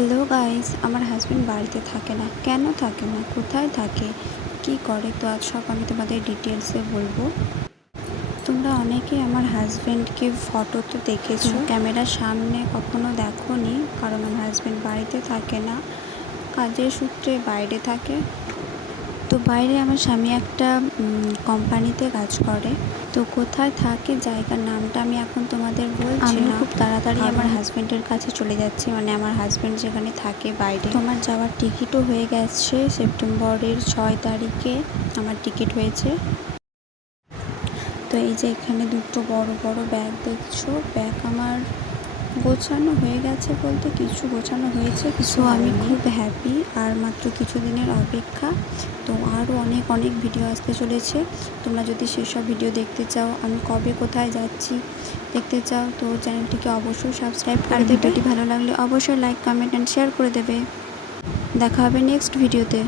Hello guys, আমার husband বাড়িতে থাকে না। কেন থাকে না, কোথায় থাকে, কি করে, তো আজ সব আমি তোমাদের ডিটেলসে বলবো। তোমরা অনেকে আমার হাজব্যান্ডকে ফটোতে দেখেছো, ক্যামেরার সামনে কখনো দেখোনি, কারণ আমার হাজব্যান্ড বাড়িতে থাকে না, কাজের সূত্রে বাইরে থাকে। তো বাইরে আমার স্বামী একটা কোম্পানিতে কাজ করে। তো কোথায় থাকে, জায়গার নামটা আমি এখন তোমাদের বলছি না। খুব তাড়াতাড়ি আমার হাজব্যান্ডের কাছে চলে যাচ্ছি, মানে আমার হাজব্যান্ড যেখানে থাকে বাইরে। তোমার যাওয়ার টিকিটও হয়ে গেছে, সেপ্টেম্বরের 6 তারিখে আমার টিকিট হয়েছে। তো এই যে এখানে দুটো বড় বড় ব্যাগ দেখছো, ব্যাগ আমার গোছানো হয়ে গেছে, বলতে কিছু গোছানো হয়েছে, কিছু আমি খুব হ্যাপি। আর মাত্র কিছু দিনের অপেক্ষা, তো আরও অনেক অনেক ভিডিও আসতে চলেছে। তোমরা যদি সেসব ভিডিও দেখতে চাও, আমি কবে কোথায় যাচ্ছি দেখতে চাও, তো চ্যানেলটিকে অবশ্যই সাবস্ক্রাইব করে দেবে। ভিডিওটি ভালো লাগলে অবশ্যই লাইক, কমেন্ট অ্যান্ড শেয়ার করে দেবে। দেখা হবে নেক্সট ভিডিওতে।